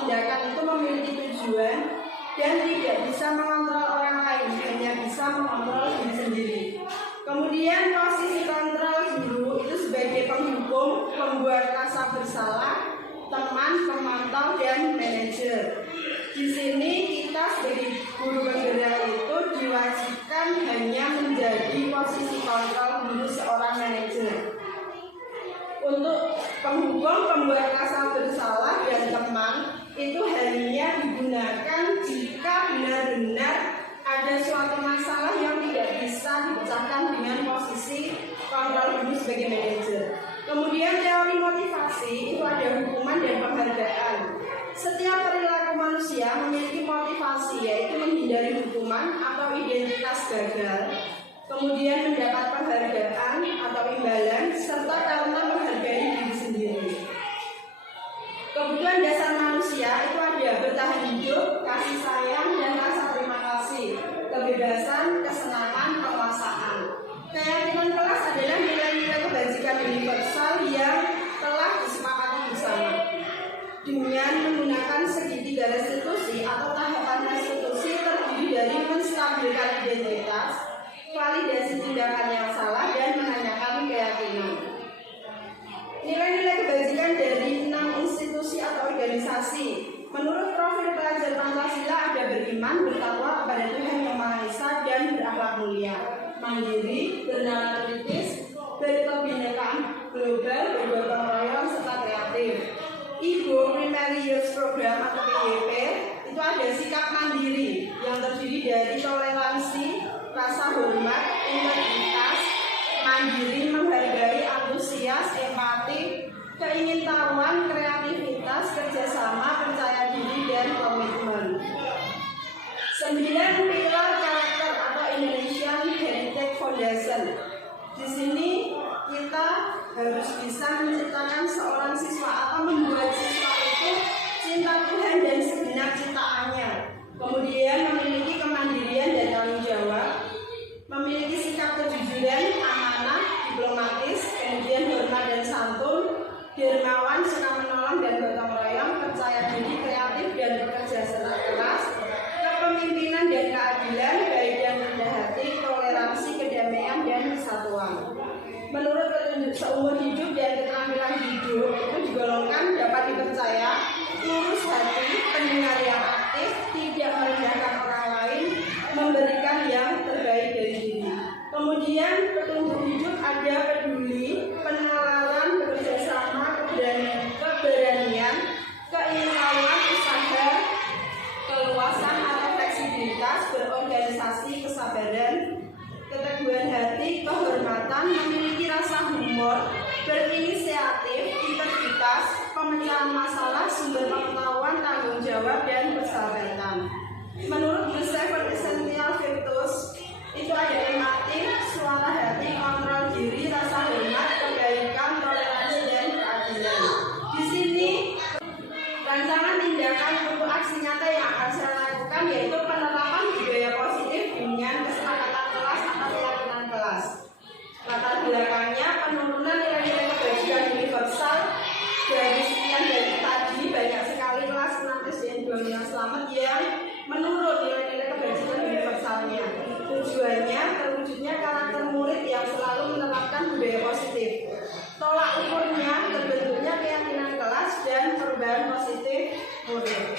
tindakan itu memiliki tujuan dan tidak bisa mengontrol orang lain, hanya bisa mengontrol diri sendiri. Kemudian posisi kontrol guru itu sebagai penghukum, pembuat rasa bersalah, teman, pemantau, dan manajer. Di sini kita sebagai guru penggerak itu diwajibkan hanya menjadi posisi kontrol guru seorang manajer. Untuk penghukum, pembuat rasa bersalah, dan teman itu hanya digunakan jika benar-benar ada suatu masalah yang tidak bisa dipecahkan dengan posisi kontrol guru sebagai manajer. Kemudian teori motivasi itu ada hukuman dan penghargaan. Setiap perilaku manusia memiliki motivasi, yaitu menghindari hukuman atau identitas gagal, kemudian mendapat penghargaan atau imbalan, serta karena menghargai diri sendiri. Kebutuhan dasar manusia itu ada bertahan hidup, kasih sayang, dan rasa terima kasih, kebebasan, kesenangan, penguasaan. Keyakinan kelas adalah nilai-nilai kebajikan universal yang telah disepakati bersama. Dengan menggunakan segitiga restitusi atau tahapan restitusi terdiri dari menstabilkan identitas, validasi tindakan yang salah, dan menanyakan keyakinan. Nilai-nilai kebajikan dari 6 institusi atau organisasi. Menurut profil pelajar Pancasila ada beriman, bertakwa kepada Tuhan Yang Maha Esa, dan berakhlak mulia, mandiri, bernalar kritis, berkebinekaan global, bergotong royong, serta kreatif. Ibu Primary Youth Program atau PYP itu ada sikap mandiri yang terdiri dari toleransi, rasa hormat, integritas, mandiri, menghargai, antusias, empati, keingintahuan, kreativitas, kerjasama, percaya diri, dan komitmen. 9 pilar karakter atau Indonesian Heritage Foundation. Di sini kita harus bisa menciptakan seorang siswa atau membuat siswa itu cinta Tuhan dan segenap ciptaannya. Kemudian memiliki kemandirian dan tanggung jawab, memiliki sikap kejujuran, amanah, diplomatis, kemudian hormat dan santun, dermawan, suka menolong dan gotong royong, percaya diri, kreatif, dan bekerja secara keras, kepemimpinan dan keadilan, baik dan rendah hati, toleransi, kedamaian, dan kesatuan. Menurut petunjuk seumur hidup dan keterampilan hidup itu digolongkan dapat dipercaya, lurus hati, pendengar yang aktif, tidak merendahkan orang lain, memberikan yang terbaik dari diri. Kemudian petunjuk hidup ada peduli, penalaran, bekerjasama, keberanian, keinginan, usaha, keluasan atau fleksibilitas, berorganisasi, kesabaran, keteguhan hati, kehormatan, memiliki rasa humor, berinisiatif, integritas, pemecahan masalah, sumber pengetahuan, tanggung jawab, dan persahabatan. Menurut The Seven Essential Virtues itu ada empati, suara hati, kontrol diri, rasa hormat, kebaikan, toleransi, dan keadilan. Di sini rancangan tindakan untuk aksi nyata yang akan saya lakukan yaitu penerapan budaya positif dengan kesepakatan kelas atau keyakinan kelas. Latar belakangnya penurunan nilai-nilai kebajikan universal dari sekian dari tadi banyak sekali kelas 6 SD dan 2 Minang Selamat yang menurun nilai-nilai kebajikan universalnya. Tujuannya terwujudnya karakter murid yang selalu menerapkan budaya positif. Tolak ukurnya terbentuknya keyakinan kelas dan perubahan positif murid.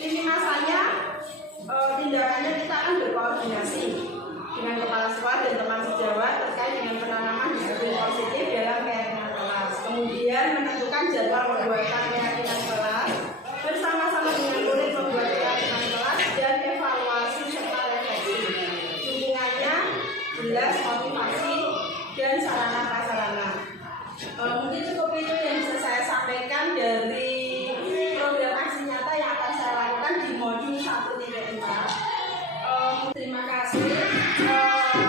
Ini masanya tindakannya kita akan berkoordinasi dengan kepala sekolah dan teman sejawat terkait dengan penanaman disiplin positif dalam keyakinan kelas. Kemudian menentukan jadwal pembuatan keyakinan kelas bersama-sama dengan murid membuat keyakinan kelas dan evaluasi serta refleksi. Dukungannya jelas, motivasi, dan sarana prasarana. Mungkin cukup itu yang bisa saya sampaikan dari program aksi nyata yang akan saya lakukan di modul 1.4. Terima kasih.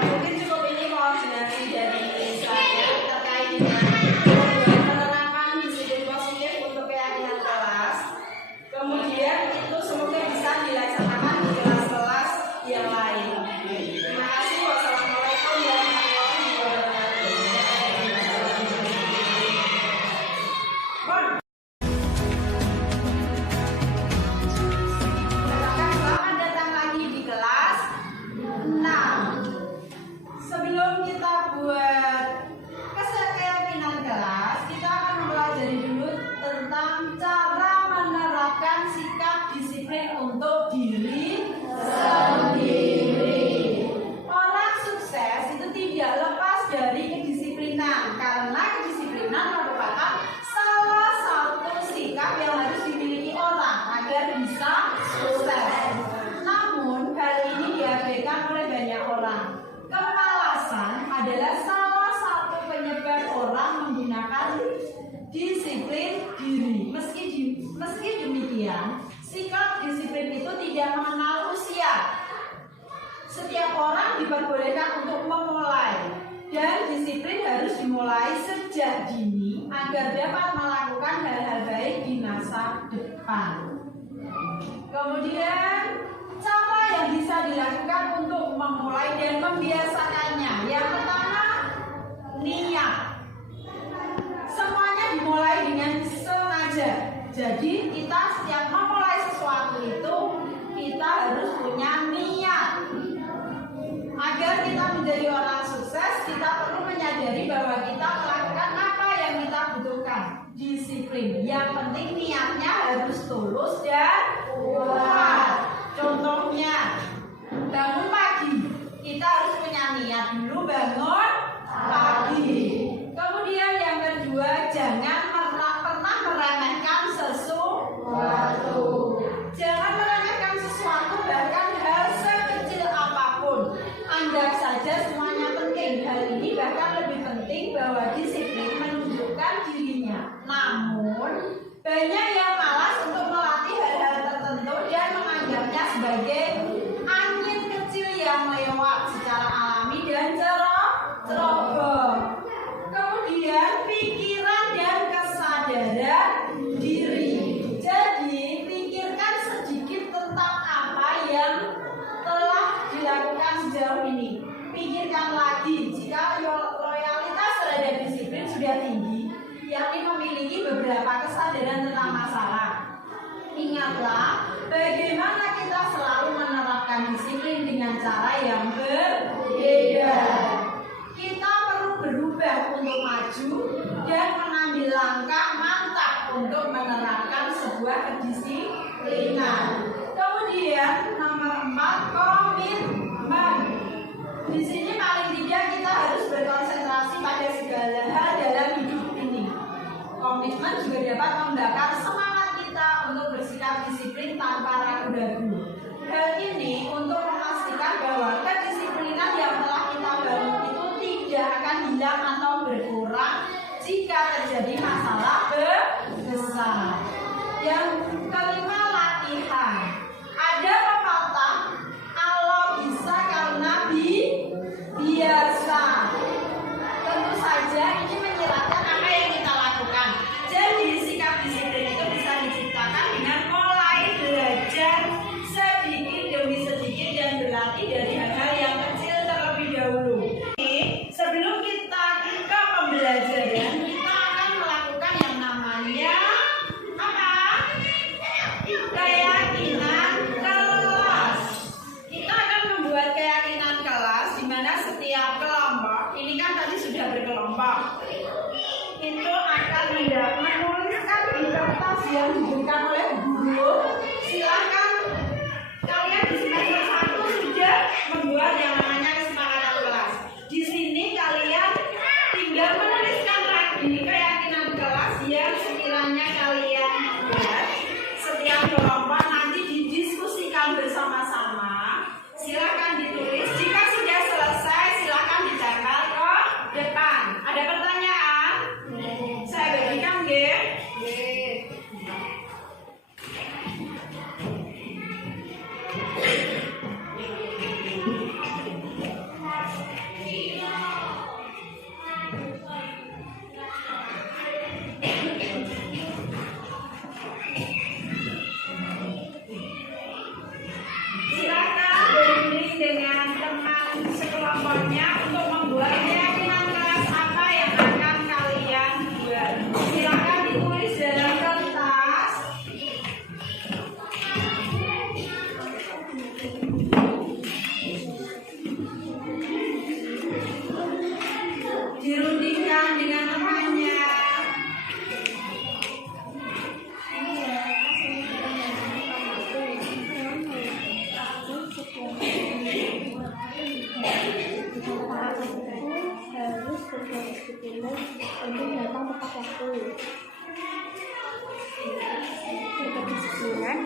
Mungkin cukup ini koordinasi dari saya terkait dengan penerapan disiplin positif untuk karena kedisiplinan merupakan salah satu sikap yang harus dimiliki orang agar bisa sukses. Namun hal ini diabaikan oleh banyak orang. Kemalasan adalah salah satu penyebab orang menggunakan disiplin diri. Meski demikian, sikap disiplin itu tidak mengenal usia. Setiap orang diperbolehkan untuk memulai, dan disiplin harus dimulai sejak dini agar dapat melakukan hal-hal baik di masa depan. Kemudian cara yang bisa dilakukan untuk memulai dan membiasakannya. Yang pertama, niat. Semuanya dimulai dengan sengaja. Jadi kita setiap memulai sesuatu itu kita harus punya niat. Agar kita menjadi orang sukses, kita perlu menyadari bahwa kita melakukan apa yang kita butuhkan. Disiplin. Yang penting niatnya harus tulus dan kuat. Contohnya, bangun pagi. Kita harus punya niat dulu bangun pagi. Kemudian yang kedua, jangan pernah meremehkan sesuatu. Jangan meremehkan sesuatu, bahkan hal sekecil apapun. Anggap saja semuanya penting. Hal ini bahkan lebih penting bahwa disiplin menunjukkan dirinya. Namun, banyak yang malas untuk melatih hal-hal tertentu dan menganggapnya sebagai angin kecil yang lewat secara alami dan ceroboh. Kemudian, pikiran dan kesadaran diri. Jadi, pikirkan sedikit tentang apa yang telah dilakukan sejauh ini. Pikirkan lagi jika loyalitas terhadap disiplin sudah tinggi, yakni memiliki beberapa kesadaran tentang masalah. Ingatlah bagaimana kita selalu menerapkan disiplin dengan cara yang berbeda. Kita perlu berubah untuk maju dan mengambil langkah mantap untuk menerapkan sebuah kedisiplinan. Kemudian nomor 4, komitmen. Di sini paling tidak kita harus berkonsentrasi pada segala hal dalam hidup ini. Komitmen juga dapat membakar semangat kita untuk bersikap disiplin tanpa ragu-ragu. Hal ini untuk memastikan bahwa kedisiplinan yang telah kita bangun itu tidak akan hilang atau berkurang jika terjadi masalah besar. Yang kelima, latihan. Ada pepatah, Allah bisa karena biasa. Tentu saja ini menyiratkan apa yang kita lakukan. Jadi sikap disiplin itu bisa diciptakan dengan mulai belajar sedikit demi sedikit dan berlatih dari hal-hal yang kecil terlebih dahulu. Sebelum kita ke pembelajaran, kita akan melakukan yang namanya apa? Keyakinan kelas. Kita akan membuat keyakinan kelas di mana setiap kelompok, ini kan tadi sudah berkelompok, itu akan menuliskan di kertas yang diberikan oleh guru. Silakan kalian di semester 1 sudah membuat yang namanya kesepakatan kelas. Di sini kalian tinggal menuliskan lagi keyakinan kelas yang sekiranya kalian buat. Setiap kelompok nanti didiskusikan bersama-sama. Silakan ditulis. Jika sudah selesai, silakan ditempel ke depan. Ada pertanyaan? Saya bagikan, nggih? Silakan berdiri dengan teman sekelompoknya untuk membuat keyakinan kelas apa yang akan kalian buat. Silakan ditulis dalam kertas. Dirundingkan dengan temannya. Harus penting datang tepat waktu, kedisiplinan,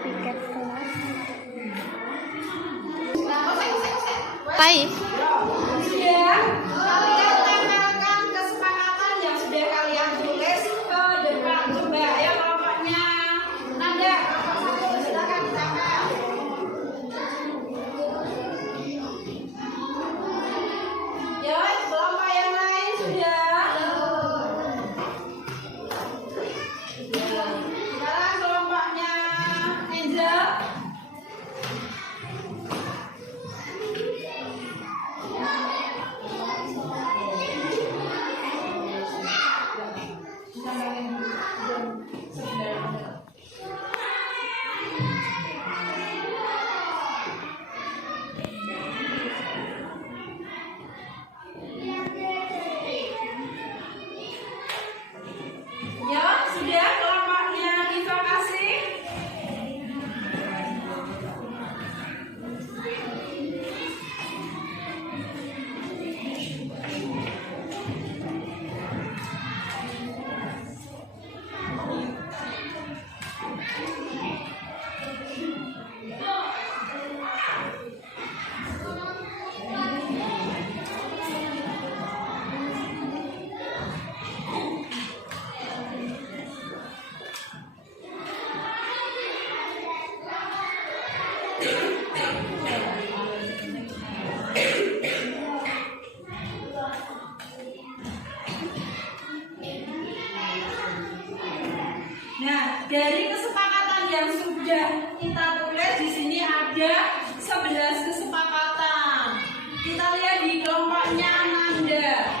tiket kelas. Baik. Sudah, kalian tempelkan kesepakatan yang sudah kalian tulis ke depan. Coba ya kelompoknya Nanda, kelompok 1 silakan ditempel. Ya, kelompok yang lain sudah. Sekarang kelompoknya Angel. Ya, sudah kelompoknya Diva Kasih. Nah, dari kesepakatan yang sudah kita tulis di sini ada 11 kesepakatan. Kita lihat di kelompoknya Nanda.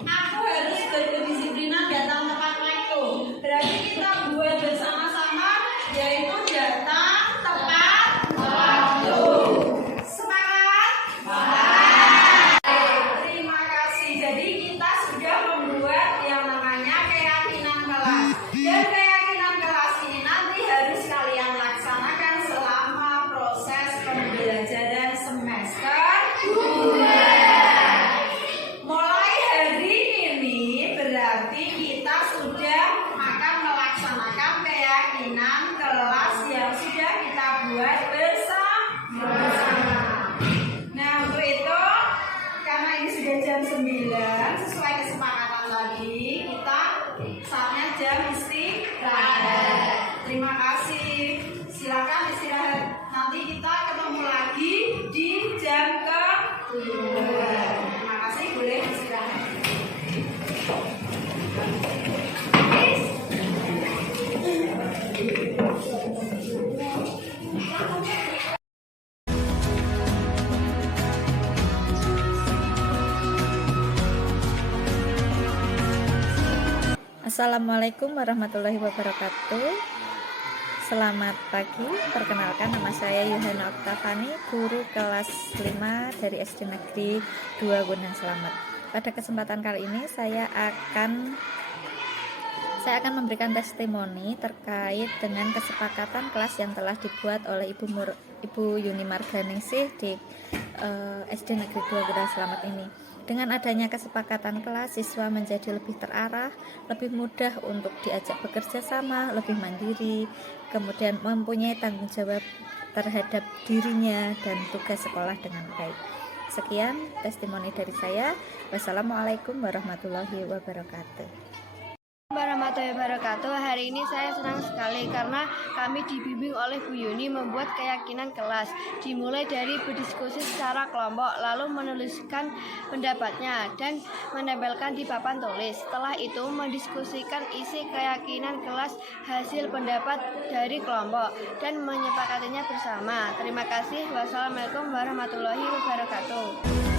Aku harus berdisiplinan datang tepat waktu. Berarti kita buat bersama-sama yaitu datang tepat waktu. Semangat? Terima kasih. Jadi kita sudah membuat yang namanya keyakinan kelas. Dan keyakinan kelas ini nanti harus kalian laksanakan selama proses pembelajaran semester 2. Mulai hari ini berarti kita sudah akan melaksanakan keyakinan kelas yang sudah kita buat bersama. Nah, untuk itu karena ini sudah jam 9 sesuai kesepakatan tadi, kita saatnya jam istirahat. Terima kasih. Silakan istirahat. Nanti kita ketemu lagi di jam kedua. Terima kasih, boleh istirahat. Assalamualaikum warahmatullahi wabarakatuh. Selamat pagi, perkenalkan nama saya Yohana Oktavani, guru kelas 5 dari SD Negeri 2 Gondang Slamet. Pada kesempatan kali ini saya akan memberikan testimoni terkait dengan kesepakatan kelas yang telah dibuat oleh Ibu Yuni Marganingsih di SD Negeri 2 Gondang Slamet ini. Dengan adanya kesepakatan kelas, siswa menjadi lebih terarah, lebih mudah untuk diajak bekerja sama, lebih mandiri, kemudian mempunyai tanggung jawab terhadap dirinya dan tugas sekolah dengan baik. Sekian testimoni dari saya. Wassalamualaikum warahmatullahi wabarakatuh. Warahmatullahi warahmatullahi wabarakatuh. Hari ini saya senang sekali karena kami dibimbing oleh Bu Yuni membuat keyakinan kelas. Dimulai dari berdiskusi secara kelompok, lalu menuliskan pendapatnya dan menempelkan di papan tulis. Setelah itu mendiskusikan isi keyakinan kelas hasil pendapat dari kelompok dan menyepakatinya bersama. Terima kasih. Wassalamualaikum warahmatullahi wabarakatuh.